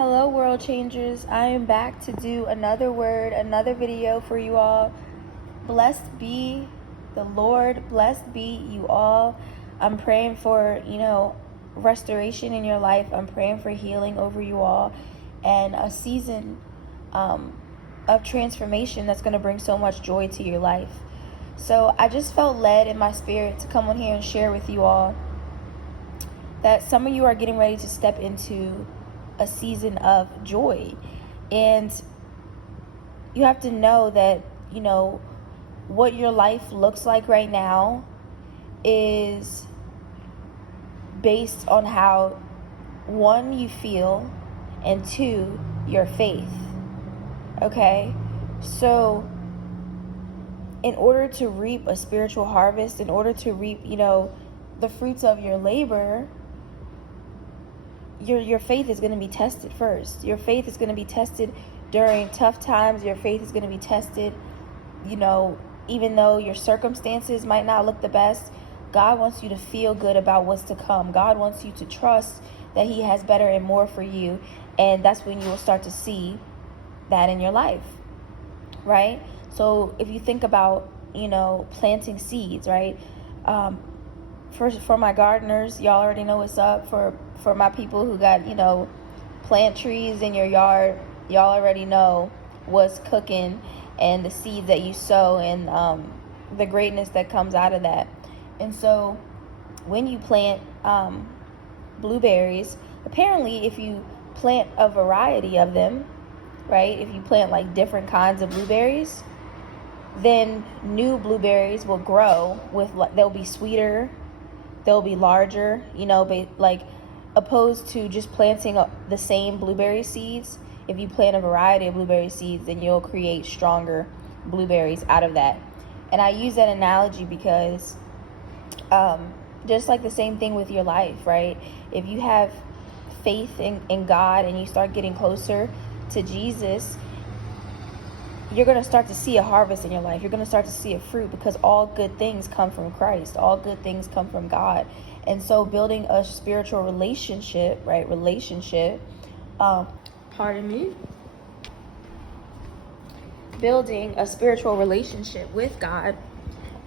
Hello, world changers. I am back to do another video for you all. Blessed be the Lord. Blessed be you all. I'm praying for, restoration in your life. I'm praying for healing over you all and a season of transformation that's going to bring so much joy to your life. So I just felt led in my spirit to come on here and share with you all that some of you are getting ready to step into a season of joy, and you have to know that what your life looks like right now is based on how, one, you feel, and two, your faith. Okay, so in order to reap a spiritual harvest, in order to reap the fruits of your labor, your faith is going to be tested first. Your faith is going to be tested during tough times. Your faith is going to be tested, even though your circumstances might not look the best. God wants you to feel good about what's to come. God wants you to trust that He has better and more for you. And that's when you will start to see that in your life, right? So if you think about, planting seeds, right? For my gardeners, y'all already know what's up. For my people who got, plant trees in your yard, y'all already know what's cooking and the seeds that you sow and the greatness that comes out of that. And so when you plant blueberries, apparently if you plant a variety of them, right, if you plant like different kinds of blueberries, then new blueberries will grow they'll be sweeter, they'll be larger, like opposed to just planting the same blueberry seeds. If you plant a variety of blueberry seeds, then you'll create stronger blueberries out of that. And I use that analogy because just like the same thing with your life, right? If you have faith in God and you start getting closer to Jesus, you're going to start to see a harvest in your life. You're going to start to see a fruit, because all good things come from Christ. All good things come from God. And so building a spiritual relationship, right? Building a spiritual relationship with God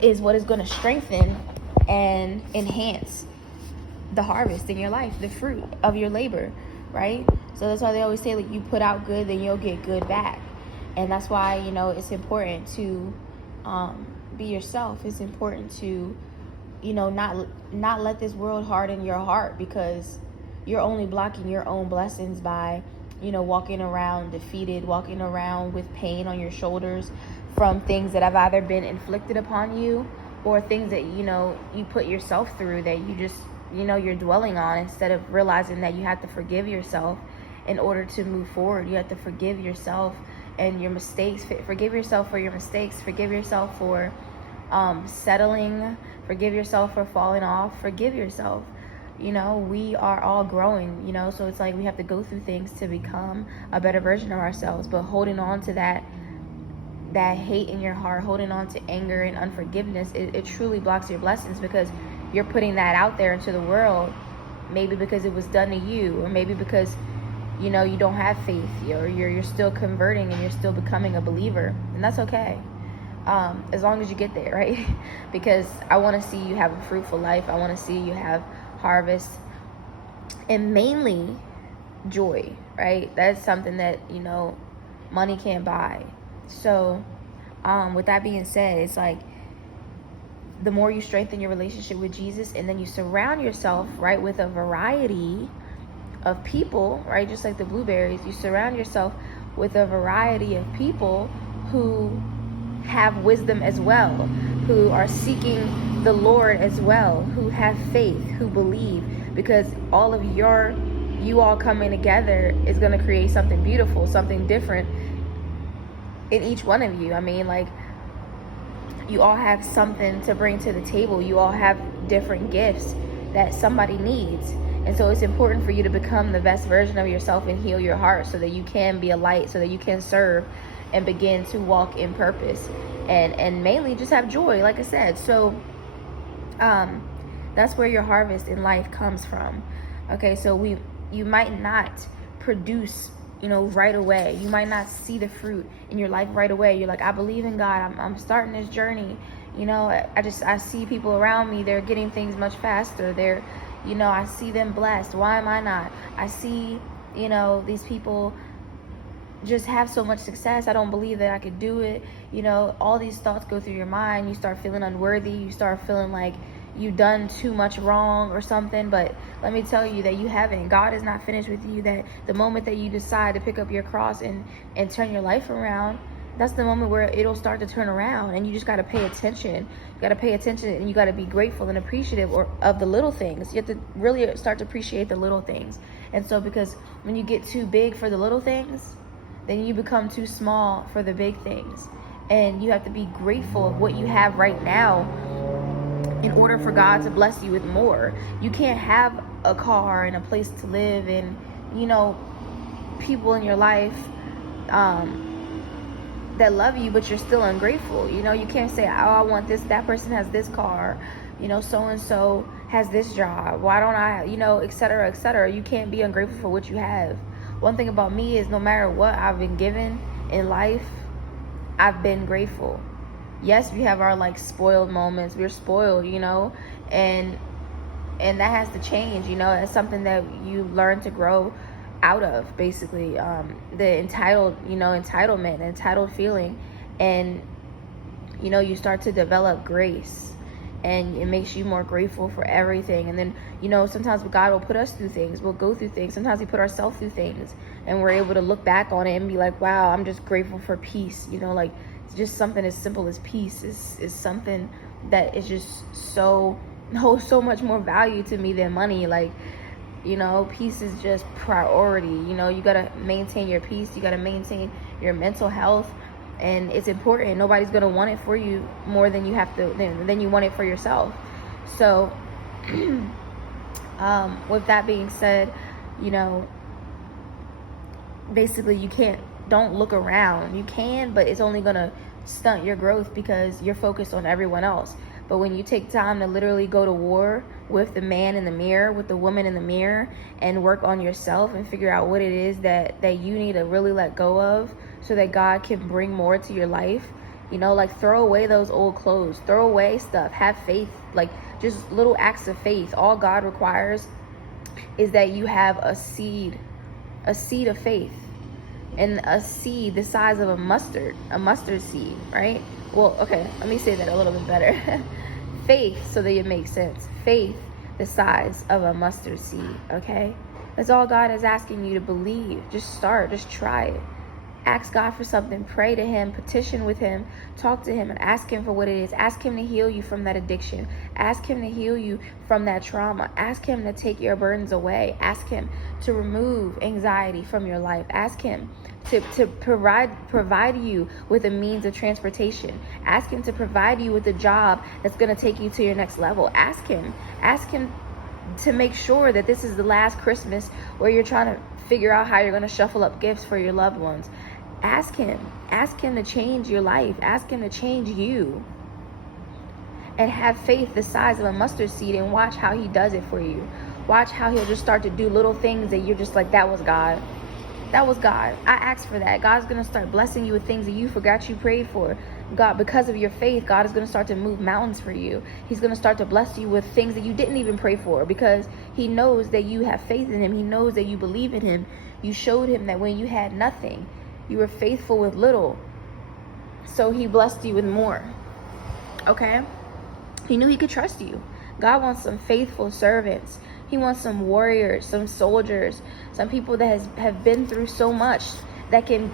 is what is going to strengthen and enhance the harvest in your life, the fruit of your labor, right? So that's why they always say, like, you put out good, then you'll get good back. And that's why, it's important to be yourself. It's important to, not let this world harden your heart, because you're only blocking your own blessings by, walking around defeated, walking around with pain on your shoulders from things that have either been inflicted upon you or things that, you put yourself through that you just, you're dwelling on, instead of realizing that you have to forgive yourself in order to move forward. You have to forgive yourself and your mistakes. Forgive yourself for your mistakes. Forgive yourself for settling. Forgive yourself for falling off. Forgive yourself. We are all growing, so it's like we have to go through things to become a better version of ourselves. But holding on to that hate in your heart, holding on to anger and unforgiveness, it truly blocks your blessings, because you're putting that out there into the world, maybe because it was done to you, or maybe because you don't have faith, or you're still converting and you're still becoming a believer. And that's okay, as long as you get there, right? Because I want to see you have a fruitful life. I want to see you have harvest, and mainly joy, right? That's something that money can't buy. So with that being said, it's like the more you strengthen your relationship with Jesus, and then you surround yourself, right, with a variety of people, right? Just like the blueberries, you surround yourself with a variety of people who have wisdom as well, who are seeking the Lord as well, who have faith, who believe, because all of you all coming together is going to create something beautiful, something different in each one of you. I mean, like, you all have something to bring to the table. You all have different gifts that somebody needs. And so it's important for you to become the best version of yourself and heal your heart, so that you can be a light, so that you can serve and begin to walk in purpose, and mainly just have joy, like I said. So that's where your harvest in life comes from. Okay, so you might not produce, right away. You might not see the fruit in your life right away. You're like, I believe in God. I'm starting this journey. I see people around me. They're getting things much faster. I see them blessed. Why am I not? I see, these people just have so much success. I don't believe that I could do it. All these thoughts go through your mind. You start feeling unworthy. You start feeling like you've done too much wrong or something. But let me tell you that you haven't. God is not finished with you. That the moment that you decide to pick up your cross and turn your life around, that's the moment where it'll start to turn around. And you just got to pay attention. You got to pay attention, and you got to be grateful and appreciative of the little things. You have to really start to appreciate the little things. And so, because when you get too big for the little things, then you become too small for the big things. And you have to be grateful of what you have right now in order for God to bless you with more. You can't have a car and a place to live and, people in your life that love you, but you're still ungrateful. You can't say, oh, I want this, that person has this car, so-and-so has this job. Why don't I, et cetera, et cetera. You can't be ungrateful for what you have. One thing about me is no matter what I've been given in life, I've been grateful. Yes, we have our spoiled moments. We're spoiled, and that has to change. It's something that you learn to grow out of, basically. The entitlement, entitled feeling, and you start to develop grace, and it makes you more grateful for everything. And then sometimes God will put us through things. We'll go through things. Sometimes He put ourselves through things, and we're able to look back on it and be like, wow, I'm just grateful for peace. Just something as simple as peace is something that is just so much more value to me than money. Peace is just priority. You got to maintain your peace. You got to maintain your mental health, and it's important. Nobody's going to want it for you more than you have to, than you want it for yourself. So with that being said, basically don't look around. You can, but it's only going to stunt your growth because you're focused on everyone else. But when you take time to literally go to war with the man in the mirror, with the woman in the mirror, and work on yourself and figure out what it is that you need to really let go of so that God can bring more to your life, throw away those old clothes, throw away stuff, have faith, just little acts of faith. All God requires is that you have a seed of faith. And a seed the size of a mustard seed, right? Well, okay, let me say that a little bit better. Faith, so that it makes sense. Faith the size of a mustard seed, okay? That's all God is asking you to believe. Just start, just try it. Ask God for something, pray to Him, petition with Him, talk to Him, and ask Him for what it is. Ask Him to heal you from that addiction. Ask Him to heal you from that trauma. Ask Him to take your burdens away. Ask Him to remove anxiety from your life. Ask Him to provide you with a means of transportation. Ask Him to provide you with a job that's going to take you to your next level. Ask Him to make sure that this is the last Christmas where you're trying to figure out how you're going to shuffle up gifts for your loved ones. Ask Him to change your life. Ask Him to change you. And have faith the size of a mustard seed, and watch how He does it for you. Watch how He'll just start to do little things that you're just like, that was God. That was God. I asked for that. God's going to start blessing you with things that you forgot you prayed for. God, because of your faith, God is going to start to move mountains for you. He's going to start to bless you with things that you didn't even pray for, because He knows that you have faith in Him. He knows that you believe in Him. You showed Him that when you had nothing, you were faithful with little. So He blessed you with more. Okay? He knew He could trust you. God wants some faithful servants. He wants some warriors, some soldiers, some people that have been through so much, that can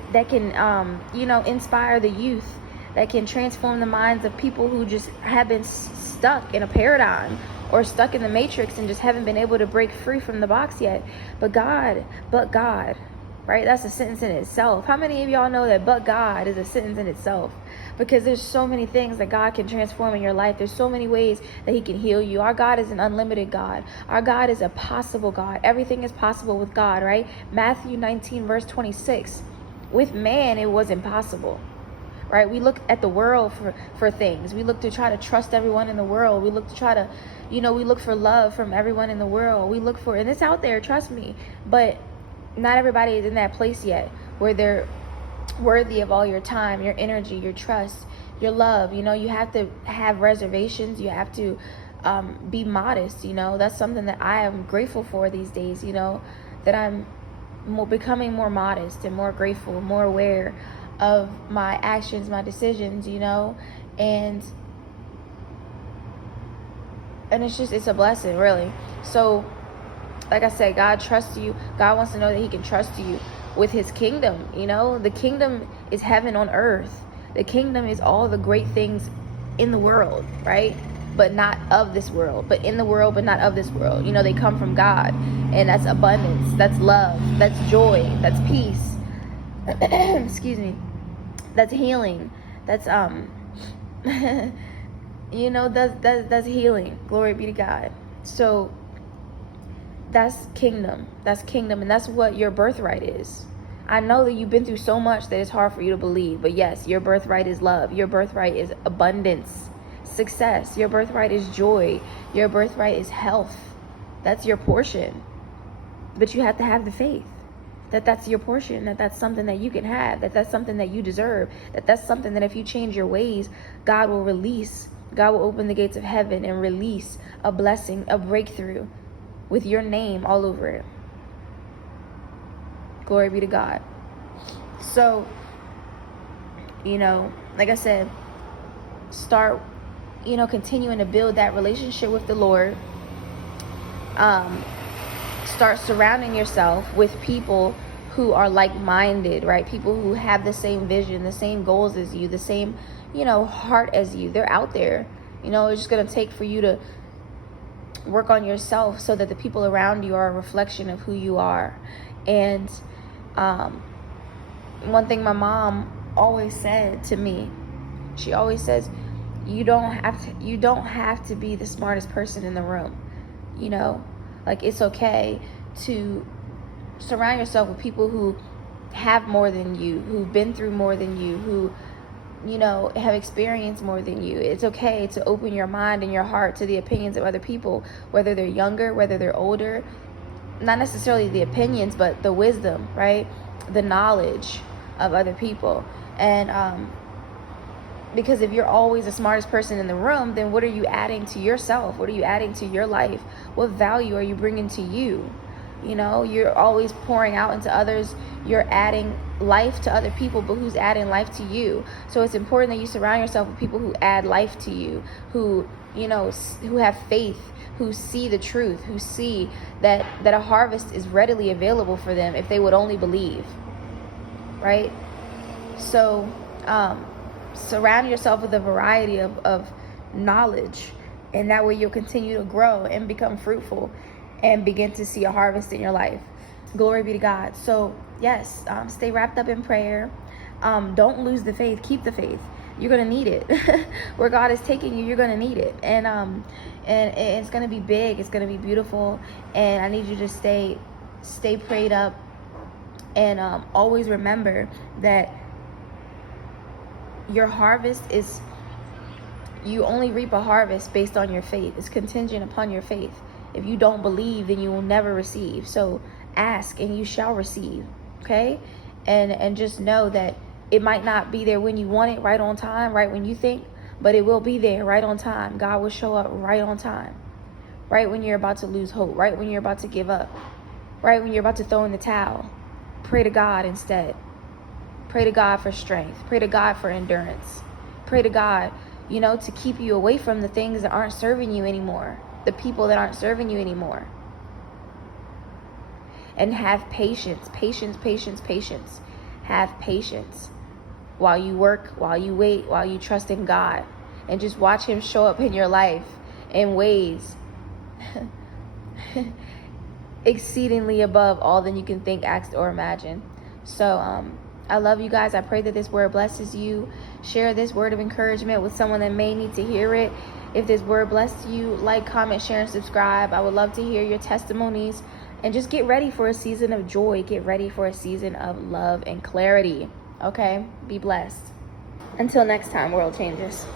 inspire the youth, that can transform the minds of people who just have been stuck in a paradigm or stuck in the matrix and just haven't been able to break free from the box yet. But God, right? That's a sentence in itself. How many of y'all know that but God is a sentence in itself? Because there's so many things that God can transform in your life. There's so many ways that He can heal you. Our God is an unlimited God. Our God is a possible God. Everything is possible with God, right? Matthew 19 verse 26. With man, it was impossible, right? We look at the world for things. We look to try to trust everyone in the world. We look to try to, we look for love from everyone in the world. We look for, and it's out there, trust me. But not everybody is in that place yet where they're worthy of all your time, your energy, your trust, your love. You have to have reservations. You have to be modest. That's something that I am grateful for these days, that I'm becoming more modest and more grateful, more aware of my actions, my decisions, and it's a blessing, really. So like I said, God trusts you. God wants to know that he can trust you with his kingdom. The kingdom is heaven on earth. The kingdom is all the great things in the world, right? But not of this world. But in the world, but not of this world. They come from God. And that's abundance. That's love. That's joy. That's peace. Excuse me. That's healing. That's that's healing. Glory be to God. So that's kingdom. And that's what your birthright is. I know that you've been through so much that it's hard for you to believe. But yes, your birthright is love. Your birthright is abundance, success. Your birthright is joy. Your birthright is health. That's your portion. But you have to have the faith that that's your portion, that that's something that you can have, that that's something that you deserve, that that's something that if you change your ways, God will release. God will open the gates of heaven and release a blessing, a breakthrough with your name all over it. Glory be to God. So, like I said, start, continuing to build that relationship with the Lord. Start surrounding yourself with people who are like-minded, right? People who have the same vision, the same goals as you, the same, heart as you. They're out there. It's just going to take for you to work on yourself so that the people around you are a reflection of who you are. And one thing my mom always said to me, she always says, you don't have to be the smartest person in the room. Like, it's okay to surround yourself with people who have more than you, who've been through more than you, who have experienced more than you. It's okay to open your mind and your heart to the opinions of other people, whether they're younger, whether they're older. Not necessarily the opinions, but the wisdom, right? The knowledge of other people. And because if you're always the smartest person in the room, then what are you adding to yourself? What are you adding to your life? What value are you bringing to you? You're always pouring out into others. You're adding life to other people, but who's adding life to you? So it's important that you surround yourself with people who add life to you, who have faith, who see the truth, who see that a harvest is readily available for them if they would only believe, right? So surround yourself with a variety of knowledge, and that way you'll continue to grow and become fruitful and begin to see a harvest in your life. Glory be to God. So yes, stay wrapped up in prayer. Don't lose the faith. Keep the faith. You're gonna need it. Where God is taking you, you're gonna need it, and it's gonna be big. It's gonna be beautiful, and I need you to stay prayed up, and always remember that your harvest is, you only reap a harvest based on your faith. It's contingent upon your faith. If you don't believe, then you will never receive. So ask and you shall receive. Okay? And just know that it might not be there when you want it, right on time, right when you think, but it will be there right on time. God will show up right on time. Right when you're about to lose hope, right when you're about to give up, right when you're about to throw in the towel. Pray to God instead. Pray to God for strength. Pray to God for endurance. Pray to God, to keep you away from the things that aren't serving you anymore, the people that aren't serving you anymore. And have patience. Have patience while you work, while you wait, while you trust in God, and just watch him show up in your life in ways exceedingly above all that you can think, ask, or imagine. So I love you guys. I pray that this word blesses you. Share this word of encouragement with someone that may need to hear it. If this word blessed you, like, comment, share, and subscribe. I would love to hear your testimonies. And just get ready for a season of joy. Get ready for a season of love and clarity. Okay? Be blessed. Until next time, world changers.